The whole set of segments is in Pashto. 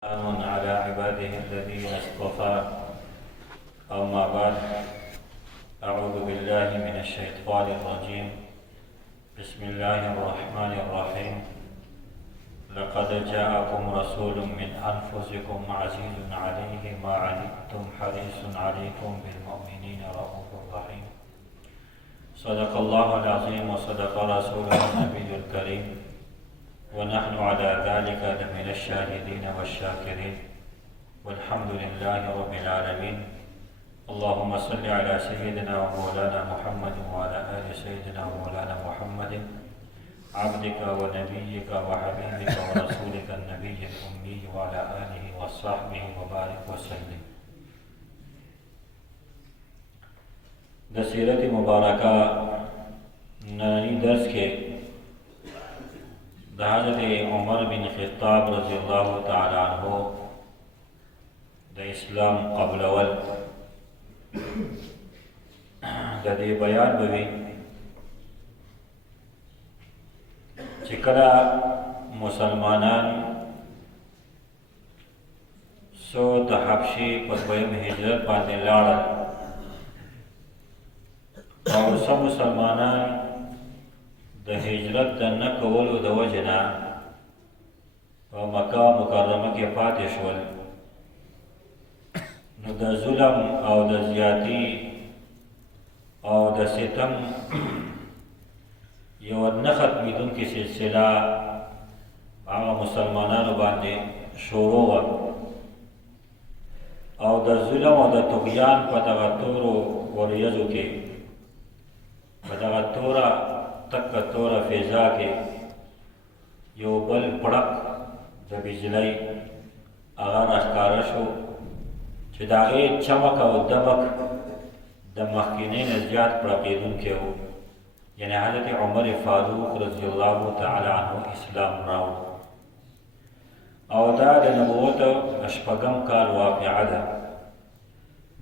سلام على عباده الذين اصطفى. أما بعد، أعوذ بالله من الشيطان الرجيم. بسم الله الرحمن الرحيم. لقد جاءكم رسول من أنفسكم عزيز عليه ما عنتم حريص عليكم بالمؤمنين رؤوف رحيم. صدق الله العظيم وصدق رسوله النبي الكريم، ونحن على ذلك لمن الشاهدين والشاكرين، والحمد لله رب العالمين. اللهم صل على سيدنا ومولانا محمد وعلى آل سيدنا ومولانا محمد عبدك ونبيك وحبيبك ورسولك النبي الأمي وعلى آله وصحبه وبارك وسلم. د سیرت مبارکہ نننی درس کے حضرت عمر بن خطاب رضی اللہ تعالی عنہ د اسلام قبل اول د دې بیان بوي چې کله مسلمانان سو د حبشي په دویم هجرت باندې لاړل او سو مسلمانان د هجرت د نه کولو د وجې نه په مکه مکرمه کې پاتې شول، نو د ظلم او د زیاتی او د ستم یو نه ختمېدونکې سلسله هغه مسلمانانو باندې شروع وه او د ظلم او د طغیان په دغه تورو وریځو کې په دغه توره تک توره فضا کې یو بل پړق د بجلی هغه راښکاره شو چې د هغې چمک او دمک د مخکینۍ نه زیات پړقېدونکی و. یعنې حضرت عمر فاروق رضی الله تعالی عنه اسلام راوړ او دا د نبوت شپږم کال واقعه ده.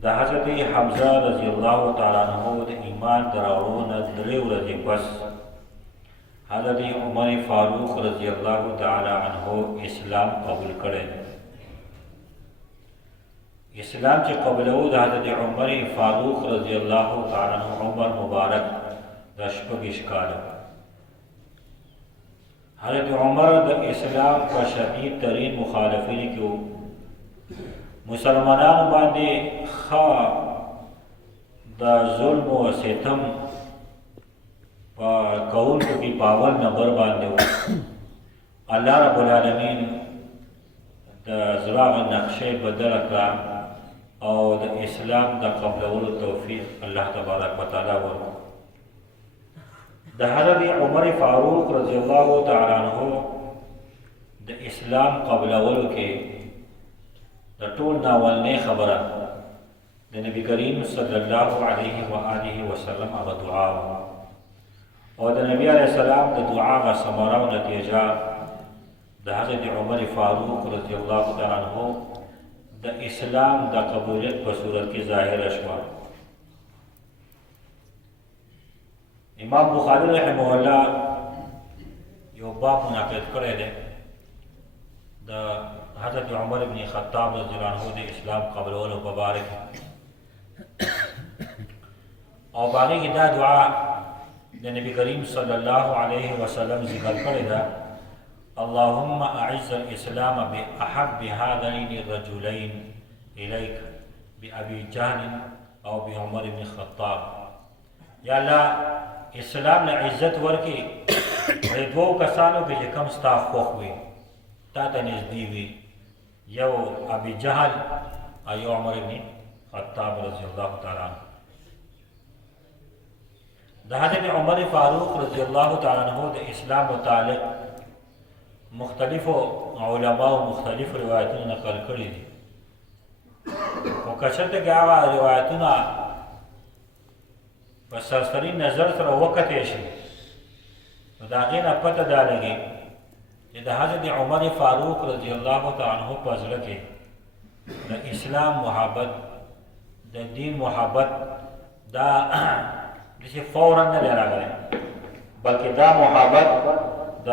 د حضرت حمزه رضی الله تعالی عنه د ایمان د راوړو نه 3 ورځې پس حضرت عمر فاروق رضی اللہ تعالی عنہ اسلام قبول کړی. اسلام چې قبولو د حضرت عمر فاروق رضی اللہ تعالی عنہ عمر مبارک د 6 کاله. حضرت عمر د اسلام په شدید ترین مخالفین کې وو. مسلمانانو باندې ښه د ظلم او ستم کول کو کی پاول نمبر باندې و. الله رب العالمین د زراغ نقشه بدل کړه او د اسلام د قبولولو توفیق الله تبارک وتعالى ورکړ. د حضرت عمر فاروق رضی الله تعالی عنہ د اسلام قبولولو کې د ټول ناولنې خبره د نبی کریم صلی الله علیه و آله وسلم هغه دعا او د نبی علیہ السلام د دعا غا ثمره او نتیجه د حضرت عمر فاروق رضی الله تعالی عنہ د اسلام د قبولیت په صورت کې ظاهر شوه. امام بخاری رحمه الله یو باب منعقد کړی دی د حضرت عمر بن خطاب رضی الله عنه د اسلام قبولولو په باره کې او باندې کې دا دعا د نبی کریم صلی الله علیه وسلم ذکر کړی دا: اللهم اعز الاسلام باحب هذين الرجلين اليك بابي جهل او بعمر بن الخطاب. یا الله اسلام له عزت ورکي په دوه کسانو کې کوم ستا خوښ وي تا ته نږدې وي، یو ابي جهل او یو عمر بن خطاب رضی الله تعالی عنه. د حضرت عمر فاروق رضی الله تعالی عنہ د اسلام متعلق مختلفو علماء مختلف روایتونه نقل کړي دي. او کچته کې هغه روایتونه په سرسري نظر سره وکتې شي نو د هغې نه پته دا لګي چې د حضرت عمر فاروق رضی الله تعالی عنہ په زړه کې د اسلام محبت د دین محبت دا دسی فوراً نه راغلی، بلکې دا محبت د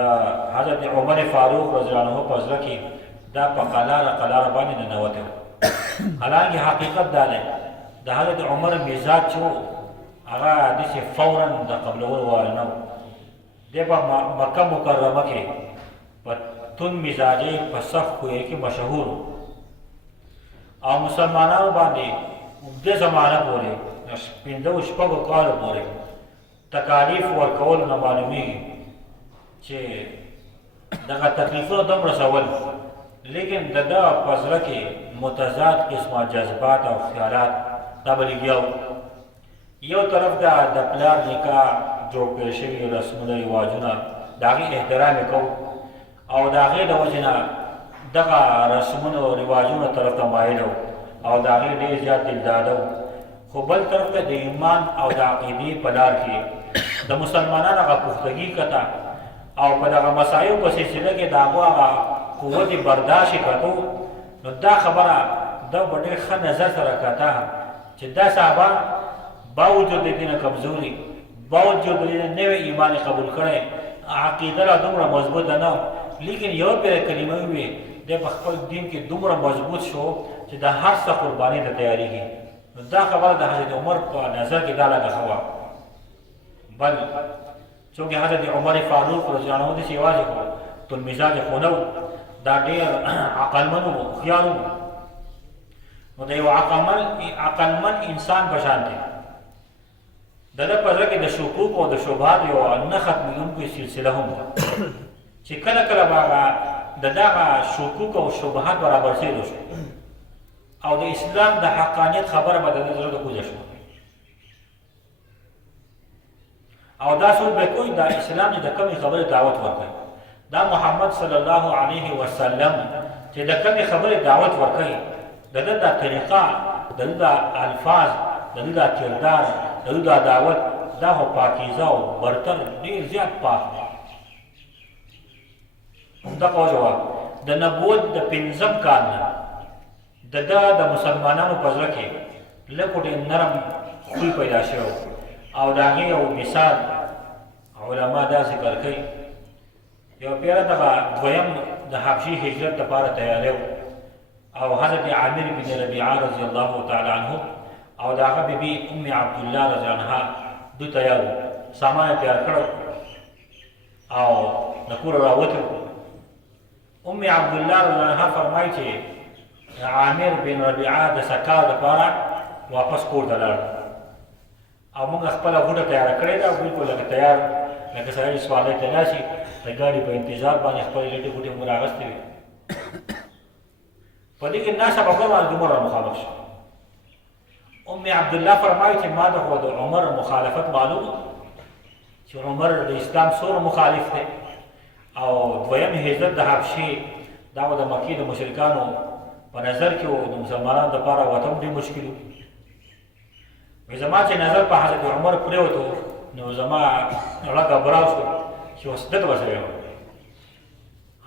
حضرت عمر فاروق رضی الله عنه په زړه کې دا په قلاره باندې ننوتی و. حالانکه حقیقت دا دی د حضرت عمر مزاج چې و هغه داسې فورا د قبلولو والا نه و. دی په مکه مکرمه کې په توند مزاجۍ په سخت خویۍ کې مشهور و او مسلمانانو باندې اوږده زمانه پورې پنځه شپږو کالو پورې تکالیف ورکولو نه معلومیږي چې دغه تکلیفونه دومره رسول، لیکن د ده په زړه کې متضاد قسمه جذبات او خیالات دا به لګیا وو. یو طرف د پلار نکاح جوړ کړل شوي رسمونه رواجونه د هغې احترام یې کوو او د هغې د وجې نه دغه رسمونه او رواجونه طرف ته مایل وو او د هغې ډېر زیات دلداده وو. خو بل طرف ته د ایمان او د عقیدې په لار کې د مسلمانانو هغه پختګي کته او په دغه مسایو په سلسله کې د هغو هغه قوت برداشت یې کتو، نو دا خبره ده به ډېر ښه نظر سره کته چې دا صحابه باوجود د دې نه کمزوري، باوجود د دې نه نوی ایمان یې قبول کړی، عقیده لا دومره مضبوطه نه، لیکن یو پرې کلمه ووې دی په خپل دین کې دومره مضبوط شو چې د هر څه قربانۍ ته تیارېږي. نو دا خبره د حضرت عمر په نظر کې دا لږه ښه وه. بل چونکې حضرت عمر فاروق رضی الله عنه داسې یوازې خو تند مزاجه خو نه و، دا ډېر عقلمن و، هوښیار و. نو د یو عقلمن انسان په شان دی د ده په زړه کې د شکوک او د شبهات یو نه ختمېدونکې سلسله هم وه چې کله کله به هغه د دغه شکوک او شبهات برابر سوي شو او د اسلام د حقانیت خبره به د ده زړه ته کوزه شوه او دا څوک به کوي د اسلام د کمې خبرې دعوت ورکوي. دا محمد صلی الله علیه وسلم چې د کمې خبرې دعوت ورکوي د ده دا طریقه، د ده دا الفاظ، د ده دا کردار، د ده دا دعوت دا خو پاکیزه او برتر ډېر زیات پاک دی. همدغه وجه وه د نبوت د پنځم کال نه د ده د مسلمانانو په زړه کې لږ ډېر نرم خوی پیدا شوی او د هغې یو مثال علما دا ذکر کوي. یو پیره دغه دویم د حبشي هجرت دپاره تیاری و او حضرت عامر بن ربیعه رضی الله تعالی عنه او د هغه بیبي ام عبدالله رضی عنها دوی تیار وو، سامان یې تیار کړی او د کوره راوتي وو. ام عبدالله رضی عنها فرمایي چې عامر بن ربیعه د سکا دپاره واپس کور ته لاړ او موږ خپله غوټه تیاره کړې ده او بلکل لکه تیار لکه سړی سوالۍ ته ناست وي د ګاډي په انتظار باندې خپلې لټې غوټې موږ راغستې وي. په دې کې ناسته په بل باندې عمر مخالف شو. ام عبدالله فرمایي چې ما د خو د عمر مخالفت معلومه چې عمر د اسلام څومره مخالف دی او دویم هجرت د حبشې دا به د مکې د مشرکانو په نظر کې و د مسلمانانو دپاره وته هم ډېر مشکل و. وایي زما چې نظر په حضرت عمر پرېوتو نو زما زړه ګبراو شو چې اوس دلته به څه ویم.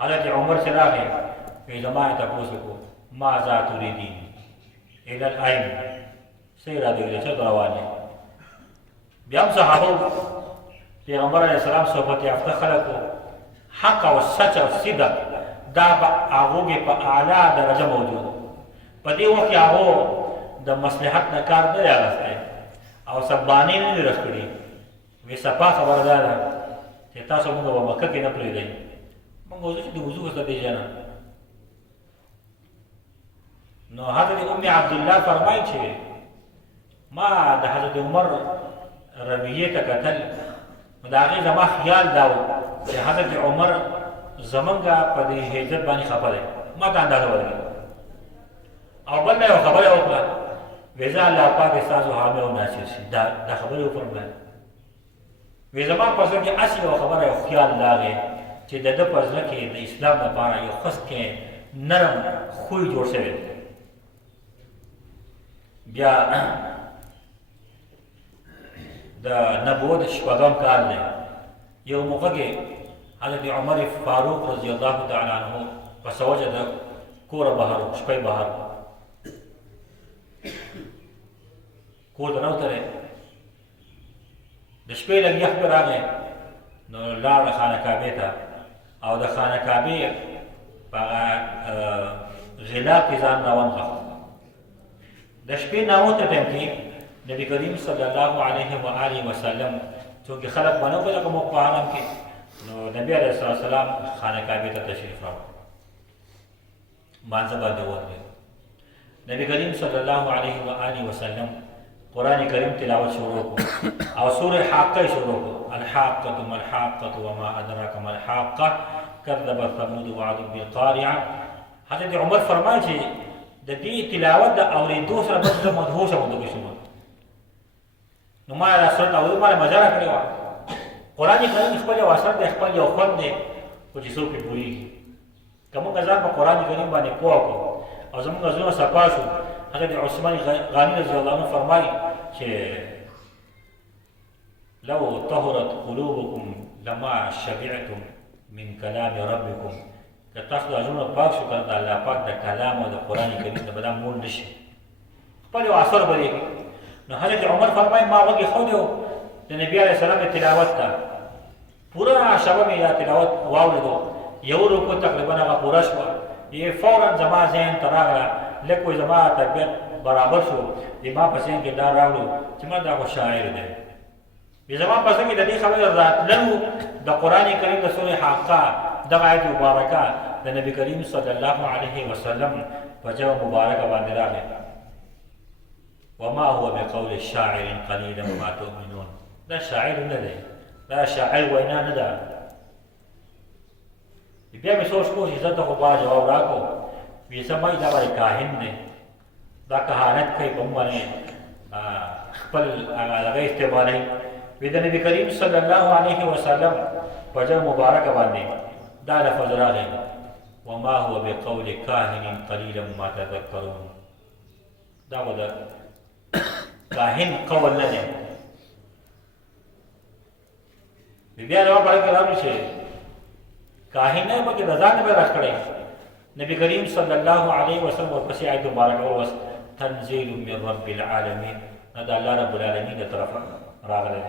حضرت عمر چې راغی وایي زما یې تپوس وکړو ماذا تریدین الی العین، څه اراده لرې چېرته روان یې؟ بیا هم صحابه پیغمبر علیه السلام صحبت یافته خلک و، حق او سچ او صدق دا په هغو کې په اعلی درجه موجود و. په دې وخت کې هغو د مصلحت نه کار نه دی اخیستی او سبانې نه دي رخ کړي. وایي صفا خبره دا ده چې تاسو مونږ به مکه کې نه پرېږدئ، مونږ وځو چې د وضو ورته دی جنه. نو حضرت ام عبدالله فرمایي چې ما د حضرت عمر رویې ته کتل نو د هغې زما خیال دا و چې حضرت عمر زمونږ په دې هجرت باندې خفه دی، ما ته اندازه ولګېده. او بل نه یو خبره وکړه وایي زه الله پاک ستاسو حامی او ناصر شي، دا خبرې وفرمایل. وایي زما په زړه کې هسې یو خبره یو خیال راغی چې د ده په زړه کې د اسلام لپاره یو خسکې نرم خوی جوړ شوی دی. بیا د نبوت شپږم کال دی. یو موقع کې حضرت عمر فاروق رضی الله تعالی عنه په څه وجه د کوره بهر و، شپې بهر و، کور ته نه وتلی. د شپې لږ یخ پرې راغی نو لاړ خانه کعبې ته او د خانه کعبې هغه غلا کې ځان روان کړ. د شپې ناوخته ټایم کې نبی کریم صلی الله علیه و آله وسلم څوک خلک باندې په کوم پاهام کې نو نبی علیه السلام خانه کعبه ته تشریف راوړ. مانځه باندې وته نبی کریم صلی الله علیه و آله وسلم قرآن کریم تلاوت شروع کو او سورہ حاقہ شروع کو الحاقہ ما الحاقہ وما ادراک ما الحاقہ کذب ثمود وعاد بالقارعہ. حضرت عمر فرمایي چې د دې تلاوت د اورېدو سره بس زه مدهوشه ودغه شوم. نو ما دا سورت اورېدو باندې مزه راکړې وه. قرآن کریم خپل یو اثر دی، خپل یو خوند دی، خو چې څوک پرې پوهېږي. که موږ ځان په قرآن کریم باندې پوه کړو او زموږ زړونه صفا شو. حضرت عثمان غنی رضی الله عنه فرمایي چې لو طهرت قلوبكم لما شبعتم من كلام ربكم. که تاسو د زړونو پاک شو کنه د الله پاک د کلام او د قرآن کریم نه به دا مول نه شي، خپل یو اثر به یې. نو حضرت عمر فرمایي ما وږی ښودی و د نبي علیه السلام د تلاوت ته، پوره شبه مې دا تلاوت واورېدو، یو رکو تقریبا هغه پوره شوه. فورا زما ذهن ته راغله، لږ وایي زما طبیعت برابر شو، ما په ذهن کې دا راوړو چې ما دا خو شاعر دی. زما په ذهن کې د دې خبرې راتللو د قرآن کریم د سورې حاقه دغه آیت مبارکه د نبی کریم صلی الله علیه وسلم په ژبه مبارکه باندې راغی. وما هو بقول شاعر قلیلا ما تؤمنون. دا شاعر نه دی، دا شاعر وینا نه ده. بیا مې سوچ کو چې زه ته خو با جواب راکړو، وی سمای دا وایي کاهن دی، دا کهانت کوي په موږ باندې خپل هغه استعمالوي. وی د نبي کریم صلی الله علیه وسلم په ژبه مبارکه باندې دا لفظ راغی وما هو بقول کاهن قلیلا ما تذکرون. دا خو د کاهن قول نه دی. بیا جواب راکړی راوړي چې کاهن نه بلکې د ځان نه به راکړی. نبی کریم صلی الله علیه وسلم ورپسې آیت مبارکه ووست تنزیل من رب العالمین. دا الله رب العالمین د طرفه راغلی.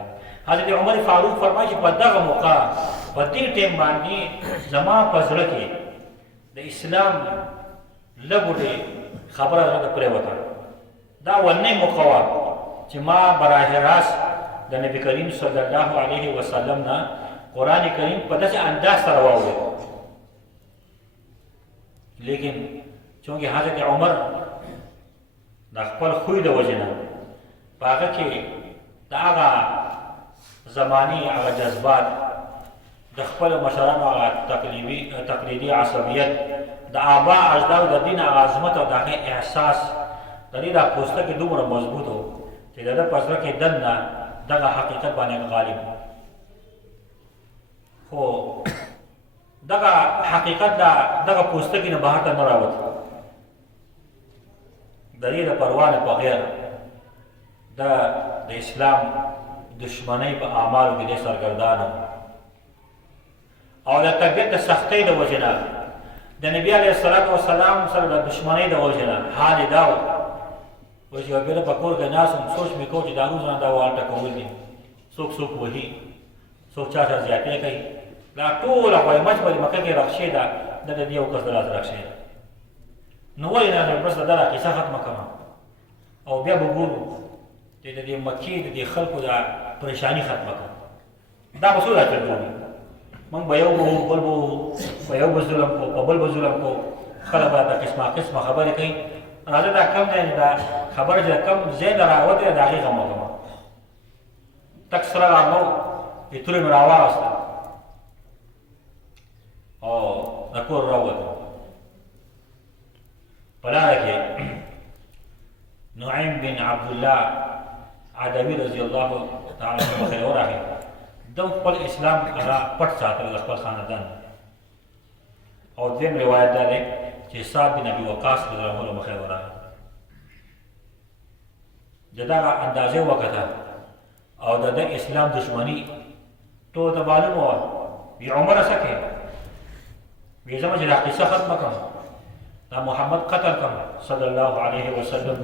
حضرت عمر فاروق فرمایي چې په دغه موقع په دې ټیم باندې زما په زړه کې د اسلام لږ خبره راته پرېوته. دا ولنۍ موقع وه چې ما براه راست د نبی کریم صلی الله علیه وسلم نه قرآن کریم په داسې انداز سره واورېد. لیکن چونکې حضرت عمر د خپل خوی د وجې نه په هغه کې د هغه زماني هغه جذبات، د خپلو مشرانو هغه تقلیدي عصبیت، د آبا اجدادو د دین هغه عظمت او د هغې احساس د دې دا پوسته کې دومره مضبوط و چې د ده په زړه کې دننه دغه حقیقت باندې غالب و. خو دغه حقیقت دغه پوسته کې نه بهر ته نه راوت. د دې د پروا نه بغیر د اسلام دشمنۍ په اعمالو کې دی سرګردانه او د طبیعت د سختۍ د وجې نه د نبي علیه السلام سره د دشمنۍ د وجې نه حال یې دا و وایي چې یوه بېله په کور کې ناست وم، سوچ مې کوو چې دا روز نه دا والټه کول دي، څوک وهي، څوک چا سره زیاتې کوي. دا ټوله وایي مچ به د مکه کې رخشې ده، دا د دې یو کس د لاسه رخشې ده. نو ولې نه بس د دغه قصه ختمه کړم او بیا به ګورو چې د دې مکې د دې خلکو دا پریشاني ختمه کړم. دا به څو راته کوي، موږ به یو به بل به یو به ظلم کوو، په بل به ظلم کوو، خلک به دا قسمه خبرې کوي. راځه دا کم دی، دا خبره چې کم ځای نه راوتې ده د هغې غم وکړم. تک سره رامه د تورې مې راواغسته او د کور راووتم. په لاره کې نعیم بن عبدالله عدوي رضی الله تعالی عنه مخې ورغی. ده خپل اسلام هغه پټ ساتلی د خپل خاندان. او دویم روایت دا دی چې سعد بن ابي وقاص رضی الله عنه مخې ورغی. د دغه اندازې وکته او د ده اسلام دشمني ټولو ته معلومه وه. وی عمره څه کوې؟ وی زه به چې دا قصه ختمه کړم، دا محمد قتل کړم صلی الله علیه وسلم،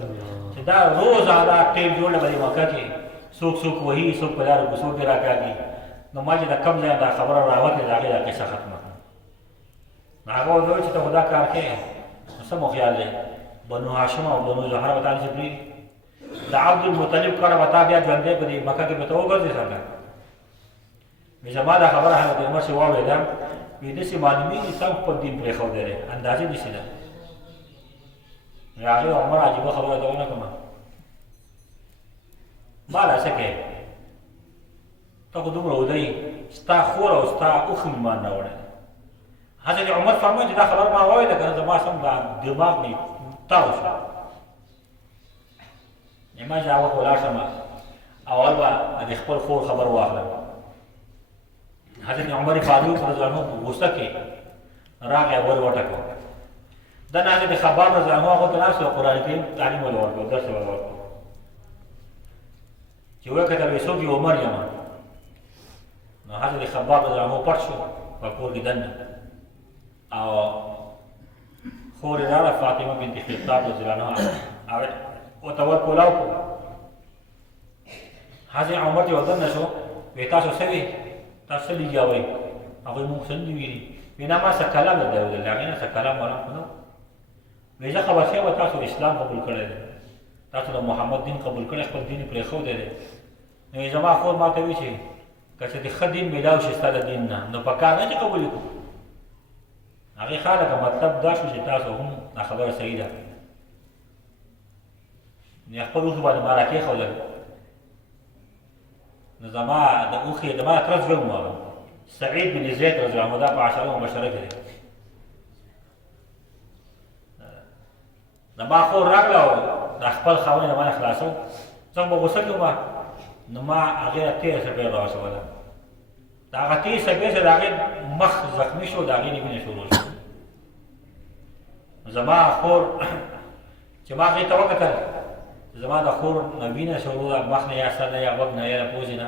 چې دا روزه دا ټیم جوړه به د مکه کې څوک وهي، څوک په لارو کوڅو کې راکاږي. نو ما چې د کم ځای دا خبره راوتې د هغې دا قصه ختمه کړم. هغه وایي چې ته خدا کار کې څه مو خیال دی بنو هاشم او بنو زهره به تا نشي پرېږدي د عبد المطلب کړه به تا بیا ژوندی په دې مکه کې به ته وګرځې څنګه وایي زما دا خبره حضرت عمر چې واورېده وایي داسې معلومېږي سم خپل دین پرېښودی دی اندازې داسې ده هغې عمر عجیبه خبره ده ونه کړمه ماله څه کوې ته خو دومره اوده ستا خور او ستا اوښ ایمان راوړی حضرت عمر فرمایي چې دا خبر ما واورېده که نه زما سم دا دماغ مې تاو شو ما چې هغه ولاړ شم اول به د خپل خور خبر واخلم حضرت عمر فاروق رضی الله عنه په غوسه کې راغی ور وټکو دنه حضرت خباب رضی الله عنه هغه ته ناست و قرآن کریم تعلیم ول ورکړو درس ول ورکړو چې وکتل وایي څوک یې عمر یم نو حضرت خباب رضی الله عنه پټ شو په کور کې دننه او خور یې راغله فاطمه بنت خطاب رضی الله عنها هغه ورته ورکولاو کړو حضرت عمر چې ودننه شو وایي تاسو څه وی تاسو څه لګیاوئ هغوی مونږ څه نه دي ویلي وایي نه ما څه کلام درته ویلل هغې نه څه کلام معلوم خو نه وایي زه خبر شوی وه تاسو اسلام قبول کړی دی تاسو د محمد دین قبول کړی خپل دین یې پرېښودی دی نو زما خور ما ته وایي چې که څه د ښه دین میلاو شي ستا د دین نه نو په کار نه چې قبول یې کړو هغې ښه لکه مطلب دا شو چې تاسو هم دا خبره صحیح ده نو خپل اوښې باندې ما را کېښودل نو زما د اوښې زما تره زوی وم هغه سعید بن زید رضی الله عنه دا په عشره مبشره کې دی زما خور راغله او دا خپل خاوند یې مانه خلاصو څنګه به غوسه کې وم نو ما هغې ته تېره څپې راواچوله د هغه تېز څپې سره د هغې مخ زخمي شو د هغې نه وینه شروع شو زما خور چې ما هغې ته وکتل زما د خور نه وینه شروع ده مخ نه یا سر نه یا غوږ نه یا د پوزې نه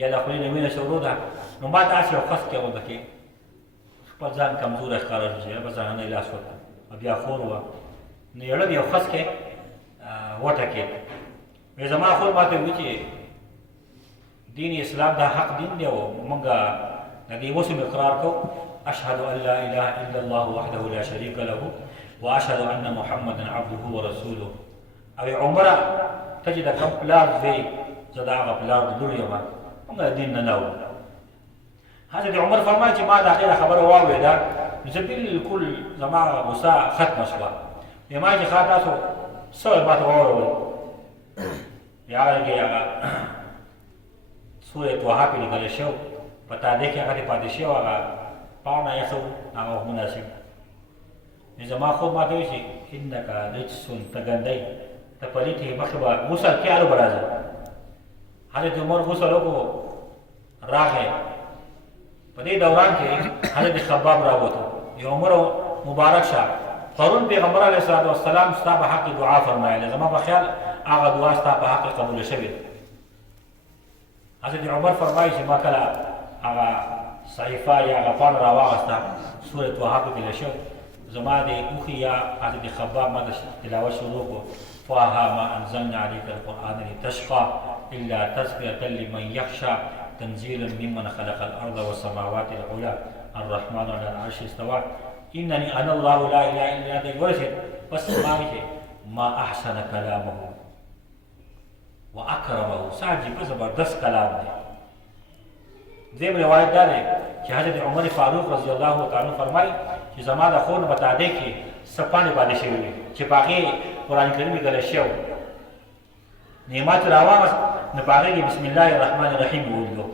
یا د خولې نه وینه شروع ده نو ما داسې یو خس کې غوږه کې خپل ځان کمزوری ښکاره شو چې بس هغه نه یې لاس وکړه بیا خور وه نو یړه یو خس کې وټکېد وایي زما خور ما ته وایي چې دین اسلام دا حق دین دی او موږ د دې اوس هم اقرار کوو اشهد ان لا اله الا الله وحده لا شریک له واشهد ان محمدا عبده ورسوله او عمره ته چې د کوم پلار زوی زه د هغه پلار د لور یم موږ د دین نه نه حضرت عمر فرمایي چې ما د هغې خبره واورېده زه بلکل زما غوسه ختمه شوه وایي ما چې ښه تاسو څه ما ته واورئ بیا هغې هغه سورې طه کې لیکلی شو په تادې کې هغه دې پاتې شوی هغه پاڼه یا څه هغه مناسب زما خور ما ته وایي چې انک رجسون ته ګندی ته پلیت یې مخکې به غسل کې هلو به راځه حضرت عمر غسل وکړو راغی په دې دوران کې حضرت خباب راووتو یو عمر مبارک شه پرون پیغمبر علیه الصلات والسلام ستا په حق دعا فرمایله زما په خیال هغه دعا ستا په حق قبوله شوې حضرت عمر فرمایي چې ما کله هغه صحیفه یا هغه پاڼه راواغسته سورې طه پکې لیکل زما د اوښې یا حضرت خباب ما د تلاوت شروع کړو طه ما انزلنا عليك القرآن لتشقى إلا تذكرة لمن يخشى تنزيلا ممن خلق الأرض والسماوات العلى الرحمن على العرش استوى إنني أنا الله لا إله إلا أنت ورثت بس ما أحسن كلامه وأكرمه ساجي زبردست كلام دی دیم روایت دا دی چې حضرت عمر فاروق رضی الله تعالی فرمایي چې زما د خور نه په تادې کې څه پاڼې باندې شوي وي چې په هغې قرآن کریم لیکلی شوی نعمت راواغست نو په هغې کې بسم الله الرحمن الرحیم وویلو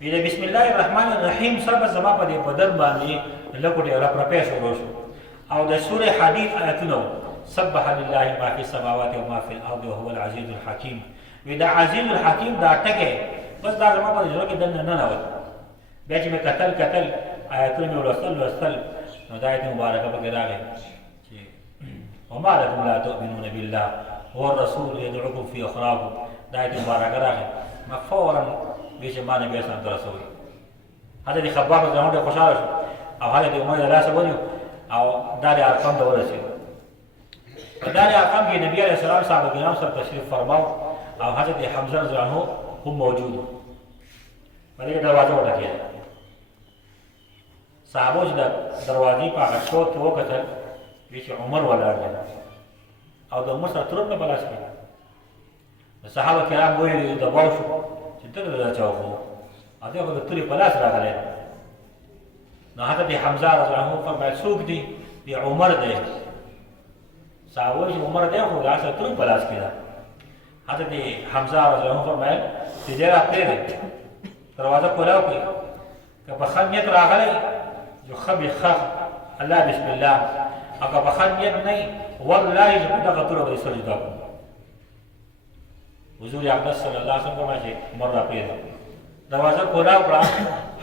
وی د بسم الله الرحمن الرحیم سره به زما په دې بدن باندې لکوټې رپرپی شروع شو او د سورې حدید آیتونه سبح لله ما فی السماوات وما فی الارض وهو العزیز الحکیم وی د عزیز الحکیم دا ټکی بس دا زما په زړه کې دننه ننوت بیا چې مې کتل آیتونه مې ولوستل نو دا آیت مبارکه پکې راغی چې وما لکم لا تؤمنون بالله والرسول يدعوكم في اخراكم دا آیت مبارکه راغی ما فورا وی چې ما نبي اسلام ته رسوي حضرت خباب رضی الله عنه خوشحاله شو او حضرت عمر د لاسه ونیو او دار ارقام ته ورسېد په دار ارقام کې نبي علیه السلام صحابه کرام سره تشریف فرماو او حضرت حمزه رضی الله عنه هم موجود و په دې دروازه وټکېده صحابو چې د دروازې په هغه شوق کې وکتل وی چې عمر ولاړ دی او د عمر سره ترونه په لاس کې د صحابه کرام ویلي دباو شو چې دغه دا چا وخو ا دې خو د تورې په لاس راغلی نو حضرت حمزه رضی الله عنه فرمایل څوک دی دی عمر دی صحابه چې عمر دی خو دا سره تورې په لاس کې ده حضرت حمزه رضی الله عنه فرمایل چې دې راپرېږدئ دروازه کولاو کړئ که په ښه نیت راغلی جو ښه بېښه الله بسم الله او که په ښه نیت نه وي والله چې په دغه توره به یې سجده کړو حضور اقدس صلی الله علیه وسلم فرمایي چې عمر راپرېږده دروازه کولاو کړه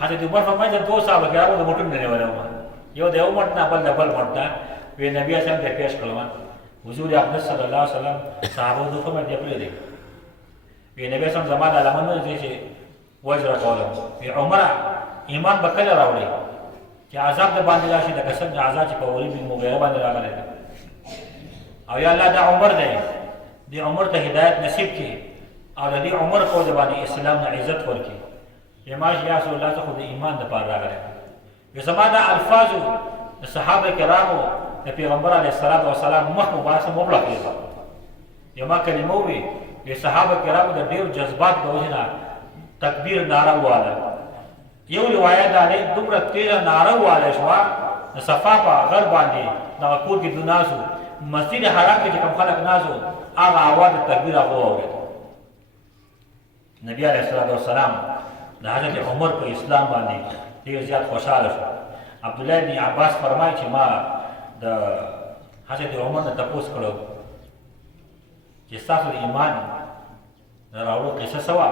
حضرت عمر فرمایي د دوه صحابه کرامو د موټر نه نیولی وم یو د یو مټ نه بل د بل مټ نه وی نبي اسلام ته پیش کړم حضور اقدس صلی الله علیه وسلم صحابو ته فرمایي دې پرېږدئ وی نبي اسلام زما د لمن نه دی چې وجه راکولم وی عمره ایمان به کله راوړي چې عذاب د باندې راشي لکه څنګه عذاب چې په ولید بن مغیره باندې راغلی دی او یا الله دا عمر دی دې عمر ته هدایت نصیب کړي او د دې عمر په وجه باندې اسلام نه عزت ورکړي یماش یا رسول الله ته خو د ایمان دپاره راغلی وی زما دا الفاظو د صحابه کرامو د پیغمبر علیه الصلاة وسلام مخ مبارک مبلغ کړي یما کلمه ووي د صحابه کرامو د ډېرو جذبات د وجې نه تکبیر نعره وواله یو روایت دا دی دومره تیزه نعره وواله شوه د صفا په غر باندې دغه کور کې دو ناست وو مسجد حرام کې چې کوم خلک ناست وو هغه اواز د تکبیر هغه واورېد نبي علیه الصلاة وسلام د حضرت عمر په اسلام باندې ډېر زیات خوشحاله شو عبدالله بن عباس فرمایي چې ما د حضرت عمر نه تپوس کړی چې ستاسو د ایمان راوړو قصه څه وه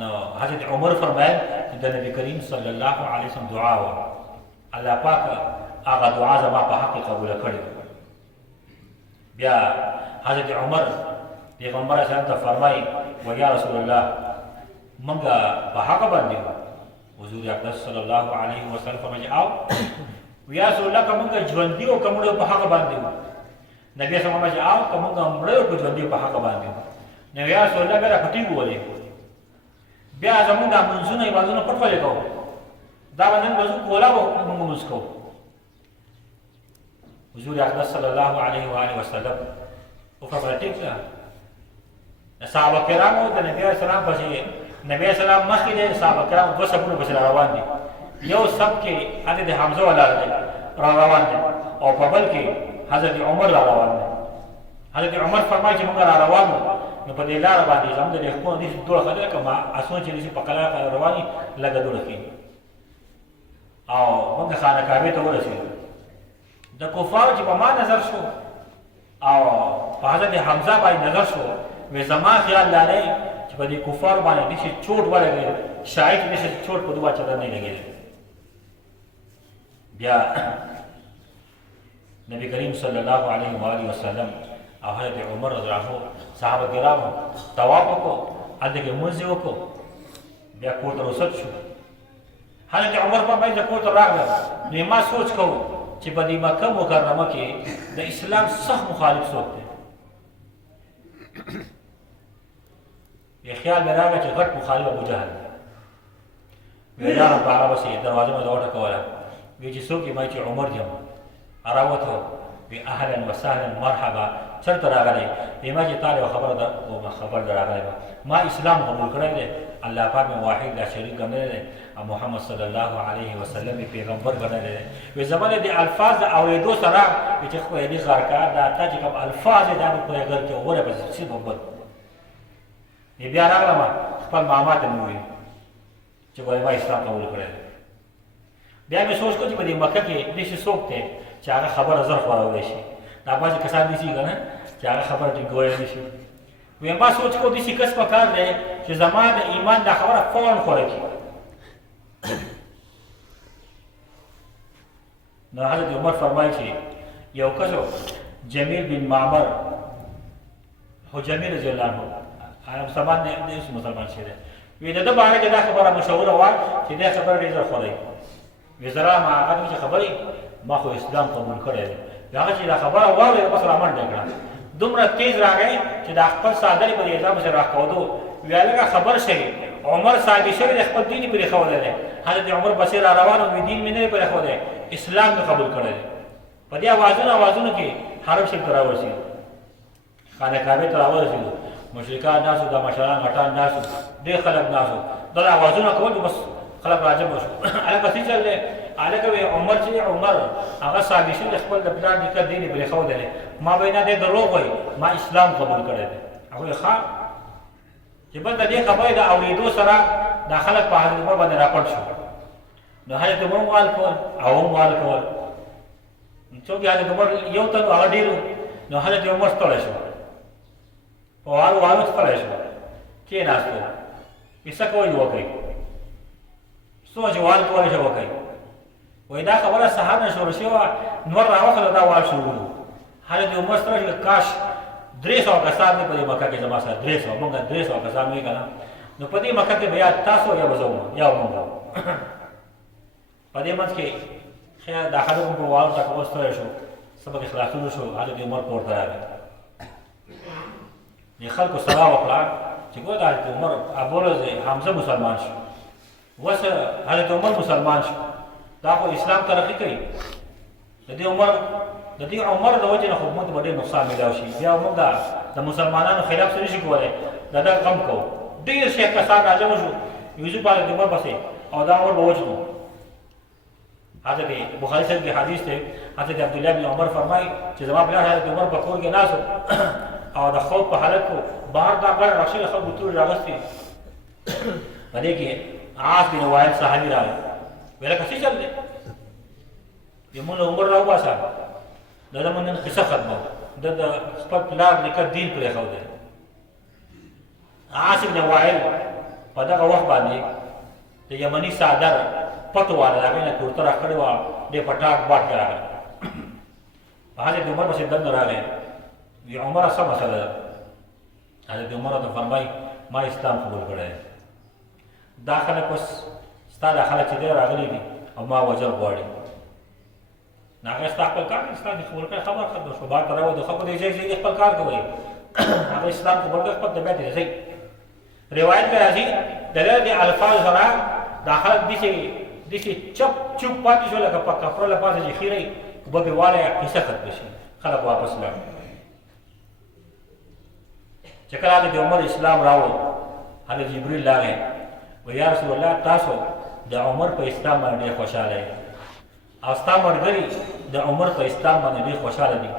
نو حضرت عمر فرمایل چې د نبي کریم صلی الله علیه وسلم دعا وه الله پاک هغه دعا زما په حق کې قبوله کړې بیا حضرت عمر پیغمبر اسلام ته فرمایي و یا رسول الله موږ په حق باندې حضور اقدس صلی الله علیه وسلم فرمایي او یا رسول الله که موږ ژوندي او که مړه په حق باندې نبی اسلام فرمایي او که موږ مړه او که ژوندي په حق باندې نو یا رسول الله بیا راپټي وولې بیا زمونږ دا منځونه عبادتونه پټ ولې کوو دا به نن وضو کولا به موږ لمونځ کوو حضور اقدس صلی الله علیه وآله وسلم وفرمایل ټیک ده د صحابه کرامو د نبي علیه السلام پسې نبی علیه السلام مخکې دی صحابه کرامو دوه صفونه پسې روان دي یو صف کې حضرت حمزه ولاړ دی روان دی او په بل کې حضرت عمر روان دی حضرت عمر فرمایي چې موږ روان وو نو په دې لاره باندې زموږ د لیکونو داسې دوړه خدای که ما اسونه چې داسې په قلعه رواني لږه دوړه کېږي او موږ خانه کعبې ته ورسېدو د کفارو چې په ما نظر شو او په حضرت حمزه باندې نظر شو وی زما خیال دا دی چې په دې کفارو باندې داسې چوټ ولګېد شاید داسې چوټ په دوه چدر نه لګېدی بیا نبی کریم صلی الله علیه وآله وسلم او حضرت عمر رضی الله عنه صحابه کرامو طواف وکړو هلته کې لمونځ یې وکړو بیا کور ته رخصت شو حضرت عمر فرمایي زه کور ته راغلم نو ما سوچ کوو چې په دې مکه مکرمه کې د اسلام سخت مخالف څوک دی بیا خیال مې راغی چې غټ مخالف ابوجهل وی لاړم په هغه پسې دروازه مې ته وټکوله وی چې څوک یې ما چې عمر یم راووتو وی اهلا وسهلا مرحبا چېرته راغلی وی ما چې تا له یو خبر در راغلی ما اسلام قبول کړی دی الله پاک مې واحد لا شریک ګڼلی دی او محمد صلی الله علیه وسلم یې پیغمبر ګڼلی دی وی زما د دې الفاظ د اورېدو سره وی چې خدای دې غار کا دا تا چې کوم الفاظ یې دا د خدای غر کې وګوره بس څه محبت بیا راغلم خپل ماما ته مې وویل چې وایي ما اسلام قبول کړی دی بیا مې سوچ کړو چې په دې مکه کې داسې څوک دی چې هغه خبره زر خورولی شي دا بعضې کسان داسې که نه چې هغه خبره ټینګولی نه شي وی ما سوچ کړو داسې کس پکار دی چې زما د ایمان دا خبره فوراً خوره کړي نو حضرت عمر فرمایي چې یو کس جمیل بن معمر خو جمیل رضی الله عنه مسلمان نه اوس مسلمان شوی دی وی د ده باره کې دا خبره مشهوره وه چې دا خبره ډېر زر خوری وی زه راغلم هغه چې خبرې ما خو اسلام قبول کړی دی هغه چې دا خبره واورېده بس رامنډه کړه دومره تیز راغی چې دا خپل څادر یې په دې حساب پسې راښکودو وی هلکه خبر شئ عمر ثابت شوی دی خپل دین یې پرېښولی دی حضرت عمر پسې را روان و وی دین مې نه دی پرېښودی اسلام مې قبول کړی دی. په دې اوازونو کې حرم شریف ته راورسېدو، خانه کعبې ته راورسېدو، مشرکان ناست وو، دا مشران غټان ناست وو، ډېر خلک ناست وو، دا اوازونه کول چې بس خلک راجمع شو. هلکه څه چل دی؟ هلکه وایي عمر چې عمر هغه ثابت شو د خپل د پلار نیکه دین یې پرېښودلی. ما وایي نه دی دروغ وایي، ما اسلام قبول کړی دی. هغه وایي ښه. چې بل د دې خبرې د اورېدو سره دا خلک په حضرت عمر باندې راپټ شو. نو حضرت عمر وال کول او هم وال کول، څوک یې حضرت عمر یو تن هغه ډېر و. نو حضرت عمر ستړی شو، په والو ستړی شو، کېناستو، وایي څه کوئ وکړئ، څومره چې وال کولی شئ وکړئ. وایي دا خبره سهار نه شروع شوې وه، نور راوخته دا وال شروع و. حضرت عمر ستړی شو، کاش 300 کسان دې په دې مکه کې زما سره 300 مونږ 300 کسان وي که نه، نو په دې مکه کې به یا تاسو یا به زه وم یا مونږ. په دې منځ کې خیر دا خلک هم په والو ټکول ستړی شو، څه پکې خلاصون شو. حضرت عمر پورته راغی، دې خلکو سلا وکړه چې ګوره د حضرت عمر ابوالفضل حمزه مسلمان شو، اوس حضرت عمر مسلمان شو، دا خو اسلام ترقي کوي. د دې عمر د وجې نه خو موږ ته به ډېر نقصان میلاو شي، بیا موږ د مسلمانانو خلاف څه نشي کولی، د ده غم کوو. ډېر شیخ کسان راجمع شو، یوسف حضرت عمر پسې او دا عمر به وچنو. حضرت بخاري صاحب کې حدیث دی، حضرت عبدالله بن عمر فرمایي چې زما پلار حضرت عمر په کور کې ناست او د خوب په حالت کې بهر دا غړ راښلې خلکو تورې راغستې. په دې کې عاص بن وائل صحابي راغی، ویل لکه څه چل دی؟ وایي مونږ عمر راوباسه، د ده مونږ نن قصه ختمه، ده د خپل پلار نیکه دین پرېښودی. عاص بن وائل په دغه وخت باندې د یمني څادر پټو والا د هغې نه کورته راکړې وه، ډېر په ټاټ باټ کې راغی. په حضرت عمر پسې دننه راغی، وی عمره څه مسله ده؟ حضرت عمر ورته فرمایي ما اسلام قبول کړی دی، دا خلک اوس ستا دا خلک چې دی راغلي دي او ما وجل غواړي. نو هغې ستا خپل کار دی، ستا دې قبول کړی خبره ختمه شوه. بار ته راووت، خلکو ته یې ځای خپل کار کوئ، هغه اسلام قبول کړی، خپل طبیعت یې ځئ. روایت کې راځي د ده د الفاظو سره دا خلک داسې چپ چوپ پاتې شو لکه په کپړه له پاسه چې خیرئ اوبه پرې والی قیصه ختمه شي، خلک واپس لاړل. چې کله حضرت عمر اسلام راوړ، حضرت جبریل راغی، وایي یا رسول الله تاسو د عمر په اسلام باندې ډېر خوشحاله یې او ستا ملګري د عمر په اسلام باندې ډېر خوشحاله دي،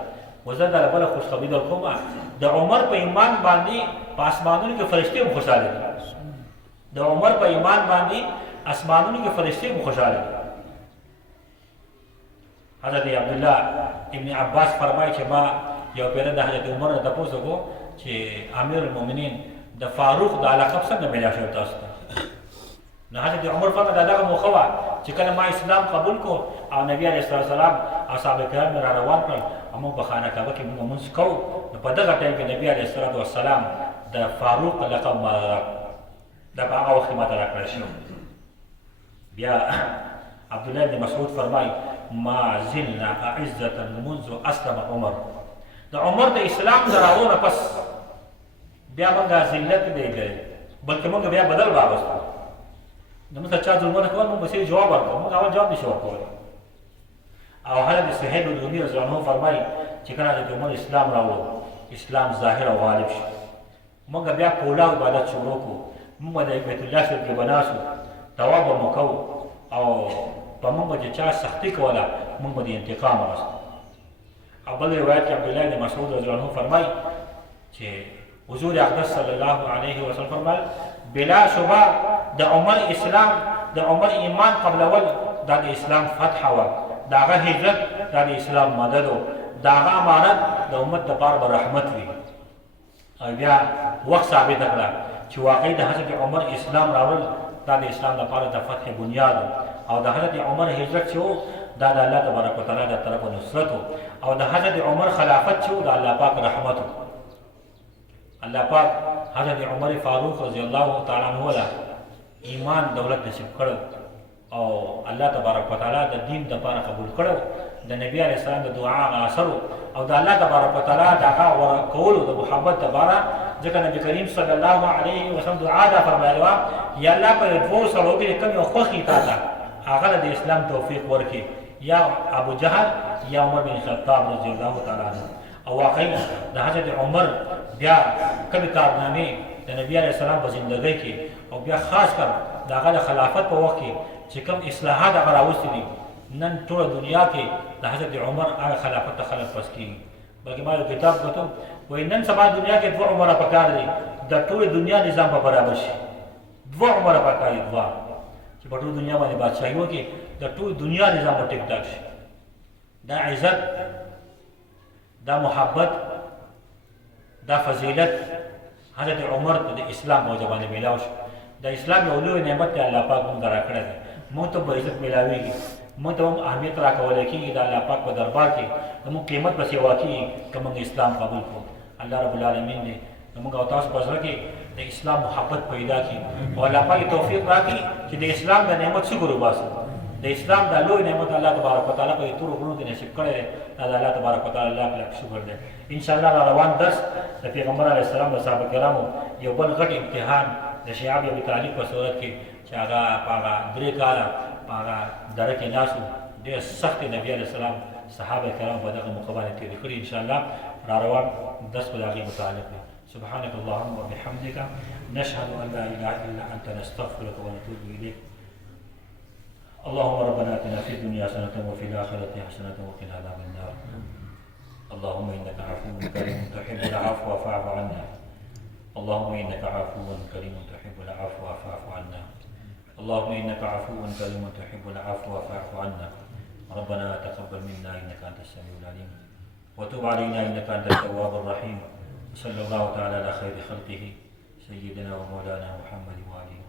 خو زه دله بله خوشخبري در کومه د عمر په ایمان باندې په اسمانونو کې فرشتې هم خوشحاله دي، د عمر په ایمان باندې اسمانونو کې فرشتې هم خوشحاله دي. حضرت عبدالله ابن عباس فرمایي چې ما یو پیره د حضرت عمر نه تپوس وکړو چې امیر المؤمنین د فاروق د لقب څنګه میلاو شوی تاسو ته؟ نو حضرت عمر فرمایي دا دغه موخه وه چې کله ما اسلام قبول کو او نبي علیه السلام او صحابه کرام مې را روان کړل او موږ په خانه کعبه کې موږ لمونځ کوو، نو په دغه ټایم کې نبي علیه السلام د فاروق لقب ما دا په هغه وخت کې ماته راکړی شو. بیا عبدالله بن مسعود فرمایي ما زلنا اعزة منذ اسلم عمر، د عمر د اسلام د راوړو نه پس بیا موږ ذلت نه دی کړی، بلکې موږ بیا بدل واغوستو. د موږ چا ظلمونه کول، موږ به جواب ورکړو، موږ اول جواب نشو ورکولی. او حضرت صهیب الرومي رضی الله عنه فرمایي چې کله حضرت عمر اسلام راوړو، اسلام ظاهر او غالب شو، موږ بیا پوله عبادت شروع کړو، موږ د بیت الله شریف کې بناسو، طواف به مو کوو او په موږ چې چا سختي کوله موږ به د انتقام اخیستو. او بل روایت کې عبدالله بن مسعود رضی الله عنه فرمایي چې حضور اقدس صلی الله علیه وسلم فرمایل بلا شبه د عمر اسلام د عمر ایمان قبلول دا د اسلام فتح وه، د هغه هجرت دا د اسلام مدد و، د هغه امانت د امت دپاره به رحمت وي. او بیا وخت ثابته کړه چې واقعي د حضرت عمر اسلام راوړل دا د اسلام لپاره د فتح بنیاد او د حضرت عمر هجرت چې و دا د الله تبارک وتعالی د طرفه نصرت او د حضرت عمر خلافت چې و د الله پاک رحمت. الله پاک حضرت عمر فاروق رضی الله تعالی عنه له ایمان دولت نصیب کړو او الله تبارک وتعالی د دین دپاره قبول کړو، د نبی علیه السلام د دعا هغه اثر او د الله تبارک وتعالی د هغه ورکولو د محبت دپاره، ځکه نبي کریم صلی الله علیه وسلم دعا دا فرمایلې وه یا الله په دوو سړو کې کوم یو خوښ وي تا ته هغه د اسلام توفیق ورکړي، یا ابو جهل یا عمر بن خطاب رضی الله تعالی عنہ. او واقعي د حضرت عمر بیا کله کارنامې د نبی علیه السلام په زندګۍ کې او بیا خاص کر د هغه خلافت په وخت کې چې کوم اصلاحات هغه راوستي دي، نن ټوله دنیا کې د حضرت عمر هغه خلافت ته خلک پس کېږي. بلکې ما یو کتاب کتو وایي نن سبا دنیا کې 2 عمره پکار دي د ټولې دنیا نظام په برابر شي. 2 عمره پکار دي، 2 چې په ټول دنیا باندې بادشاہي وکړي، د ټول دنیا نظام په ټیک ټاک شي. دا عزت، دا محبت، دا فضیلت حضرت عمر د اسلام موجه باندې میلاو شو. د اسلام یو لوی نعمت دی الله پاک موږ راکړی دی. موږ ته به عزت میلاویږي، موږ ته هم اهمیت راکولی کېږي د الله پاک په دربار کې، زموږ قیمت به سیوا کېږي که موږ اسلام قبول کړو. الله رب العالمین دی زموږ او تاسو په زړه کې د اسلام محبت پیدا کړي او الله پاک توفیق راکړي چې د اسلام د نعمت شکر وباسو. د اسلام د لوی نعمت الله تبارک وتعالى په تور غرونو کې نصیب کړی دی. دا د الله تبارک وتعالى الله پاک شکر دی. ان شاء الله روان درس د پیغمبر علیه السلام د صحابه کرامو یو بل غټ امتحان د شیعه ابي طالب په صورت کې چې هغه په هغه 3 کاله په هغه دره کې ناسو ډېر سخت نبی علیه السلام صحابه کرام په دغه موقع باندې تېر کړي. ان شاء الله روان درس په هغې متعلق دی. سبحانك اللهم وبحمدك نشهد ان لا اله الا انت نستغفرك ونتوب اليك. اللهم ربنا اتنا في الدنيا حسنه وفي الاخره حسنه وقنا عذاب النار. اللهم انك عفو كريم تحب العفو فاعف عنا. اللهم انك عفو كريم تحب العفو فاعف عنا. اللهم انك عفو كريم تحب العفو فاعف عنا. ربنا تقبل منا انك انت السميع العليم وتب علينا انك انت التواب الرحيم. صلى الله تعالى على خير خلقه سيدنا ومولانا محمد وآله